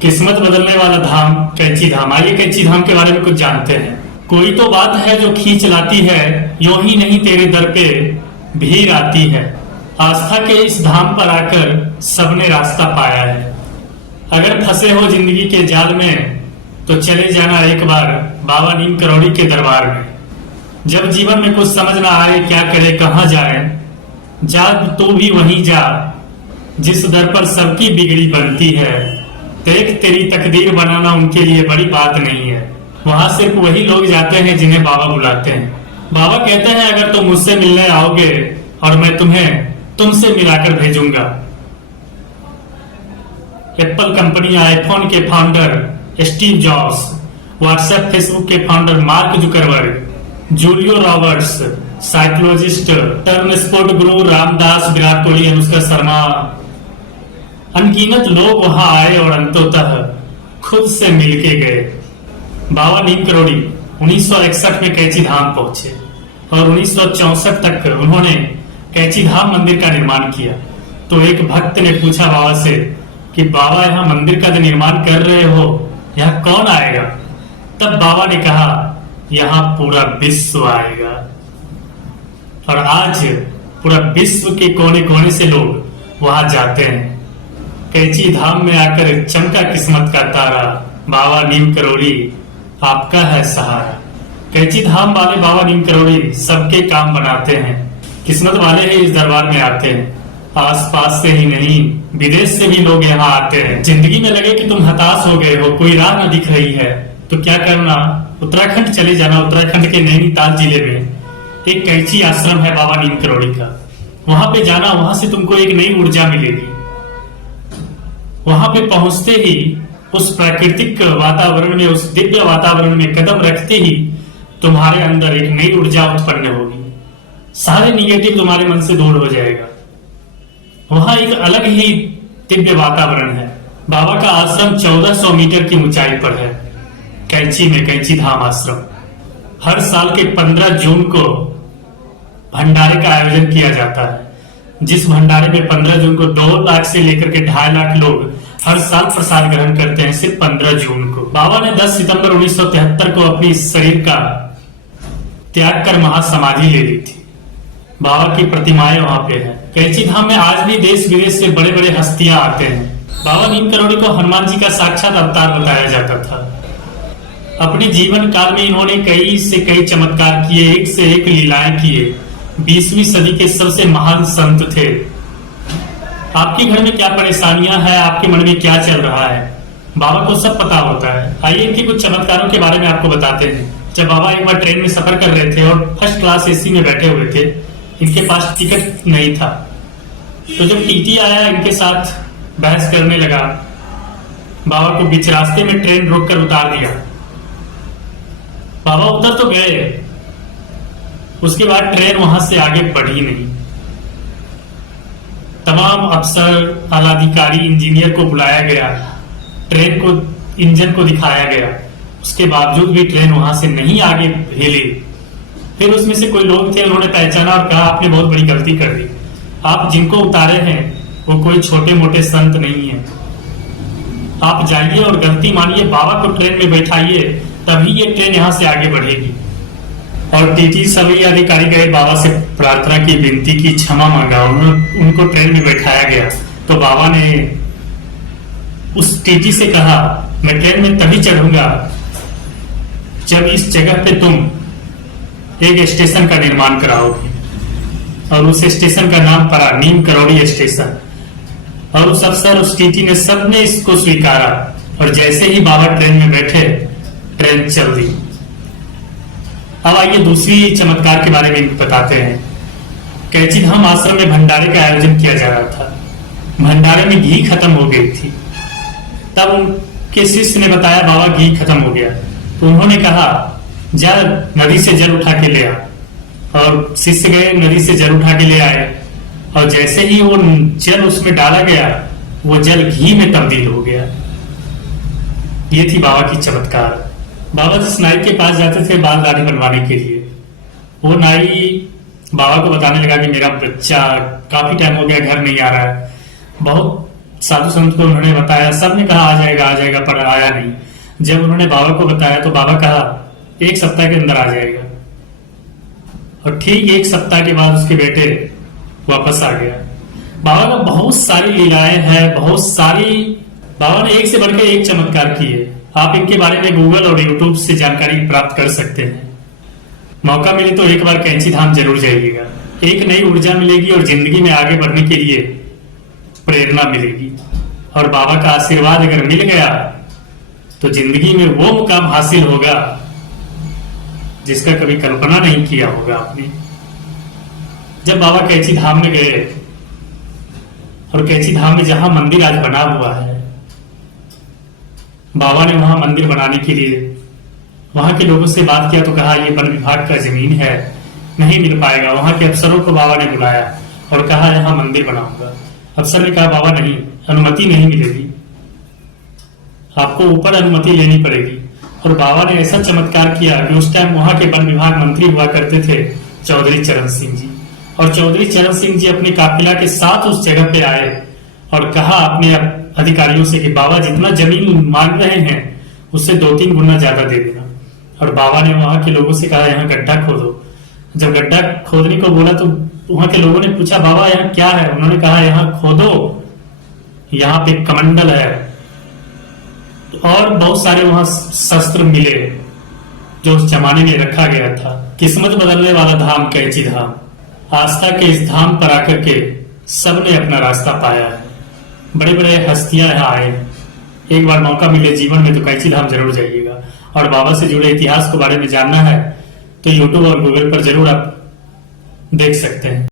किस्मत बदलने वाला धाम कैंची धाम। आइए कैंची धाम के बारे में कुछ जानते हैं। कोई तो बात है जो खींच लाती है, यूं ही नहीं तेरे दर पे भीड़ आती है। आस्था के इस धाम पर आकर सबने रास्ता पाया है। अगर फंसे हो जिंदगी के जाल में तो चले जाना एक बार बाबा नीम करौड़ी के दरबार में। जब जीवन में कुछ समझ ना आए क्या करे कहाँ जाए, जा तू भी वहीं जा जिस दर पर सबकी बिगड़ी बनती है। देख तेरी तकदीर बनाना उनके लिए बड़ी बात नहीं है। वहां सिर्फ वही लोग जाते हैं जिन्हें बाबा बुलाते हैं। बाबा कहते हैं अगर तुम मुझसे मिलने आओगे और मैं तुम्हें तुमसे मिलाकर भेजूंगा। एप्पल कंपनी, आईफोन के founder Steve Jobs, WhatsApp Facebook के founder Mark Zuckerberg, Julio Roberts, psychologist term sport guru Ramdas, Virat Kohli, Anushka Sharma, अनगिनत लोग वहां आए और अंततः खुद से मिलके गए। बाबा नीम करौड़ी 1961 में कैंची धाम पहुंचे और 1964 तक उन्होंने कैंची धाम मंदिर का निर्माण किया। तो एक भक्त ने पूछा बाबा से कि बाबा यहाँ मंदिर का निर्माण कर रहे हो, यहाँ कौन आएगा? तब बाबा ने कहा यहाँ पूरा विश्व आएगा। और आज पूरा विश्व के कोने कोने से लोग वहां जाते हैं। कैंची धाम में आकर चमका किस्मत का तारा, बाबा नीम करौड़ी आपका है सहारा। कैंची धाम वाले बाबा नीम करौड़ी सबके काम बनाते हैं। किस्मत वाले ही इस दरबार में आते हैं। आस पास से ही नहीं विदेश से भी लोग यहाँ आते हैं। जिंदगी में लगे कि तुम हताश हो गए हो, कोई राह न दिख रही है, तो क्या करना, उत्तराखंड चले जाना। उत्तराखंड के नैनीताल जिले में एक कैंची आश्रम है बाबा नीम करौड़ी का। वहां पे जाना, वहां से तुमको एक नई ऊर्जा मिलेगी। वहां पे पहुंचते ही उस प्राकृतिक वातावरण में, उस दिव्य वातावरण में कदम रखते ही तुम्हारे अंदर एक नई ऊर्जा उत्पन्न होगी। सारे निगेटिव तुम्हारे मन से दूर हो जाएगा। वहां एक अलग ही दिव्य वातावरण है। बाबा का आश्रम 1400 मीटर की ऊंचाई पर है। कैंची में कैंची धाम आश्रम। हर साल के 15 जून को भंडारे का आयोजन किया जाता है, जिस भंडारे में 15 जून को 2 लाख से लेकर के 2.5 लाख लोग हर साल प्रसाद ग्रहण करते हैं। सिर्फ 15 जून को बाबा ने 10 सितंबर 1973 को अपनी शरीर का त्याग कर महासमाधि ले ली थी। बाबा की प्रतिमाएं वहां पे है। कैंची धाम में आज भी देश विदेश से बड़े बड़े हस्तियां आते हैं। बाबा नीम करौड़ी को हनुमान जी का साक्षात अवतार बताया जाता था। अपने जीवन काल में इन्होंने कई से कई चमत्कार किए, एक से एक लीलाएं किए। 20वीं सदी के सबसे महान संत थे। आपके घर में क्या परेशानियां हैं, आपके मन में क्या चल रहा है, बाबा को सब पता होता है। आइए इनके कुछ चमत्कारों के बारे में आपको बताते हैं। जब बाबा एक बार ट्रेन में सफर कर रहे थे और फर्स्ट क्लास एसी में बैठे हुए थे, इनके पास टिकट नहीं था। तो जब टीटी आया इनके साथ बहस करने लगा, बाबा को बीच रास्ते में ट्रेन रोककर उतार दिया। बाबा उतर तो गए, उसके बाद ट्रेन वहां से आगे बढ़ी नहीं। तमाम अफसर, आलाधिकारी, इंजीनियर को बुलाया गया, ट्रेन को, इंजन को दिखाया गया, उसके बावजूद भी ट्रेन वहां से नहीं आगे हिली। फिर उसमें से कोई लोग थे, उन्होंने पहचाना और कहा आपने बहुत बड़ी गलती कर दी। आप जिनको उतारे हैं वो कोई छोटे मोटे संत नहीं है। आप जाइए और गलती मानिए, बाबा को ट्रेन में बैठाइए, तभी ये ट्रेन यहां से आगे बढ़ेगी। और टीटी सभी अधिकारी गए, बाबा से प्रार्थना की, विनती की, क्षमा मांगा, उनको ट्रेन में बैठाया गया। तो बाबा ने उस टीटी से कहा मैं ट्रेन में तभी चढ़ूंगा जब इस जगह पे तुम एक स्टेशन का निर्माण कराओगे। और उस स्टेशन का नाम पड़ा नीम करौड़ी स्टेशन। और उस अफसर, उस टीटी ने, सबने इसको स्वीकारा। और जैसे ही बाबा ट्रेन में बैठे, ट्रेन चल दी। अब आइए दूसरी चमत्कार के बारे में बताते हैं। कैंची धाम आश्रम में भंडारे का आयोजन किया जा रहा था। भंडारे में घी खत्म हो गई थी। तब उनके शिष्य ने बताया बाबा घी खत्म हो गया। तो उन्होंने कहा जा नदी से जल उठा के ले आ। और शिष्य गए, नदी से जल उठा के ले आए। और जैसे ही वो जल उसमें डाला गया, वो जल घी में तब्दील हो गया। ये थी बाबा की चमत्कार। बाबा जिस नाई के पास जाते थे बाल दाढ़ी बनवाने के लिए, वो नाई बाबा को बताने लगा कि मेरा बच्चा काफी टाइम हो गया घर नहीं आ रहा है, बहुत साधु संत को उन्होंने बताया, सबने कहा आ जाएगा, पर आया नहीं। जब उन्होंने बाबा को बताया तो बाबा कहा 1 सप्ताह के अंदर आ जाएगा, और ठीक 1 सप्ताह के बाद उसके बेटे वापस आ गया। बाबा का बहुत सारी लीलाएं हैं, बहुत सारी, बाबा ने एक से बढ़कर एक चमत्कार किए। आप इनके बारे में गूगल और यूट्यूब से जानकारी प्राप्त कर सकते हैं। मौका मिले तो एक बार कैंची धाम जरूर जाइएगा, एक नई ऊर्जा मिलेगी और जिंदगी में आगे बढ़ने के लिए प्रेरणा मिलेगी। और बाबा का आशीर्वाद अगर मिल गया तो जिंदगी में वो मुकाम हासिल होगा जिसका कभी कल्पना नहीं किया होगा आपने। जब बाबा कैंची धाम में गए, और कैंची धाम में जहां मंदिर आज बना हुआ है, बाबा ने वहां मंदिर बनाने के लिए वहां के लोगों से बात किया तो कहा ये वन विभाग का जमीन है, नहीं मिल पाएगा। वहां के अफसरों को बाबा ने बुलाया और कहा यहां मंदिर बनाऊंगा। अफसर ने कहा बाबा नहीं, अनुमति नहीं मिलेगी, आपको ऊपर अनुमति लेनी पड़ेगी। और बाबा ने ऐसा चमत्कार किया कि उस टाइम वहां के वन विभाग मंत्री हुआ करते थे चौधरी चरण सिंह जी, और चौधरी चरण सिंह जी अपने काफिला के साथ उस जगह पे आए और कहा अपने अधिकारियों से कि बाबा जितना जमीन मांग रहे हैं उससे 2-3 गुना ज्यादा दे देना। और बाबा ने वहां के लोगों से कहा यहाँ गड्ढा खोदो। जब गड्ढा खोदने को बोला तो वहां के लोगों ने पूछा बाबा यहाँ क्या है? उन्होंने कहा यहाँ खोदो, यहाँ पे कमंडल है। और बहुत सारे वहां शस्त्र मिले जो उस जमाने में रखा गया था। किस्मत बदलने वाला धाम कैंची धाम। आस्था के इस धाम पर आकर के सबने अपना रास्ता पाया है। बड़े बड़े हस्तियां यहाँ आए हैं। एक बार मौका मिले जीवन में तो कैंची धाम जरूर जाइएगा। और बाबा से जुड़े इतिहास के बारे में जानना है तो यूट्यूब और गूगल पर जरूर आप देख सकते हैं।